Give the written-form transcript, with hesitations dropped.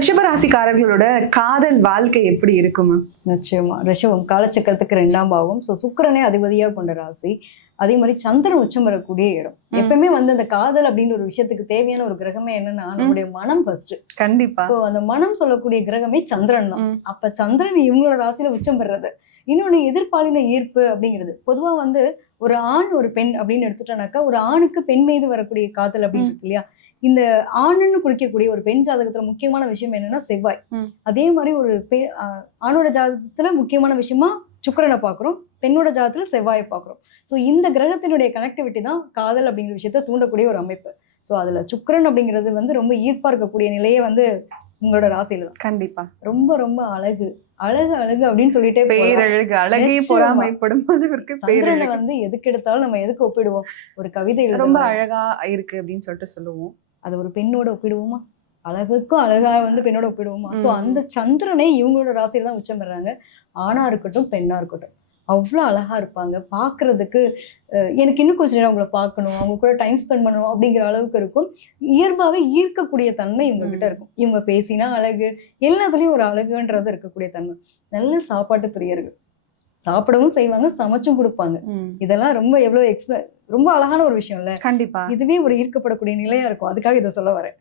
ரிஷபராசிக்காரர்களோட காதல் வாழ்க்கை எப்படி இருக்குமா? நிச்சயமா. ரிஷபம் காலச்சக்கரத்துக்கு 2ஆம் பாவம். சுக்கிரனே அதிபதியா கொண்ட ராசி. அதே மாதிரி சந்திரன் உச்சம் வரக்கூடிய இடம். எப்பவுமே அந்த காதல் அப்படின்னு ஒரு விஷயத்துக்கு தேவையான ஒரு கிரகமே என்னன்னா நம்முடைய மனம் ஃபர்ஸ்ட். கண்டிப்பா. சோ அந்த மனம் சொல்லக்கூடிய கிரகமே சந்திரன் தான். அப்ப சந்திரன் இவங்களோட ராசியில உச்சம் பெறது. இன்னொன்னு எதிர்பாலின ஈர்ப்பு அப்படிங்கிறது. பொதுவா ஒரு ஆண் ஒரு பெண் அப்படின்னு எடுத்துட்டோம்னாக்கா ஒரு ஆணுக்கு பெண் மீது வரக்கூடிய காதல் அப்படின்னு இருக்கு இல்லையா? இந்த ஆணுன்னு குறிக்கக்கூடிய ஒரு பெண் ஜாதகத்துல முக்கியமான விஷயம் என்னன்னா செவ்வாய். அதே மாதிரி ஒரு ஆணோட ஜாதகத்துல முக்கியமான விஷயமா சுக்கிரனை பாக்குறோம், பெண்ணோட ஜாதகத்துல செவ்வாயை பாக்குறோம். சோ இந்த கிரகத்தினுடைய கனெக்டிவிட்டி தான் காதல் அப்படிங்கிற விஷயத்த தூண்டக்கூடிய ஒரு அமைப்பு. சோ அதுல சுக்கிரன் அப்படிங்கிறது ரொம்ப ஈர்ப்பா இருக்கக்கூடிய நிலையே உங்களோட ராசியில தான். கண்டிப்பா. ரொம்ப ரொம்ப அழகு அழகு அழகு அப்படின்னு சொல்லிட்டே பேரழகு, அழகே பொறாமைப்படும் அளவிற்கு சந்திரனை எதுக்கு எடுத்தாலும் நம்ம எதுக்கு ஒப்பிடுவோம்? ஒரு கவிதை ரொம்ப அழகா இருக்கு அப்படின்னு சொல்லிட்டு சொல்லுவோம். அது ஒரு பெண்ணோட ஒப்பிடுவோமா? அழகுக்கும் அழகா பெண்ணோட ஒப்பிடுவோமா? சோ அந்த சந்திரனே இவங்களோட ராசியில தான் உச்சம் பெறாங்க. ஆணா இருக்கட்டும் பெண்ணா இருக்கட்டும் அவ்வளவு அழகா இருப்பாங்க பாக்குறதுக்கு. எனக்கு இன்னும் கொஞ்சம் நேரம் அவங்கள பார்க்கணும், அவங்க கூட டைம் ஸ்பெண்ட் பண்ணணும் அப்படிங்கிற அளவுக்கு இருக்கும். இயல்பாவே ஈர்க்கக்கூடிய தன்மை இவங்க கிட்ட இருக்கும். இவங்க பேசினா அழகு, எல்லாத்துலயும் ஒரு அழகுன்றது இருக்கக்கூடிய தன்மை. நல்ல சாப்பாட்டு பிரியர்கள், சாப்பிடவும் செய்வாங்க, சமைச்சும் கொடுப்பாங்க. இதெல்லாம் ரொம்ப ரொம்ப அழகான ஒரு விஷயம் இல்ல? கண்டிப்பா. இதுவே ஒரு ஈர்க்கப்படக்கூடிய நிலையா இருக்கும். அதுக்காக இதை சொல்ல வரேன்.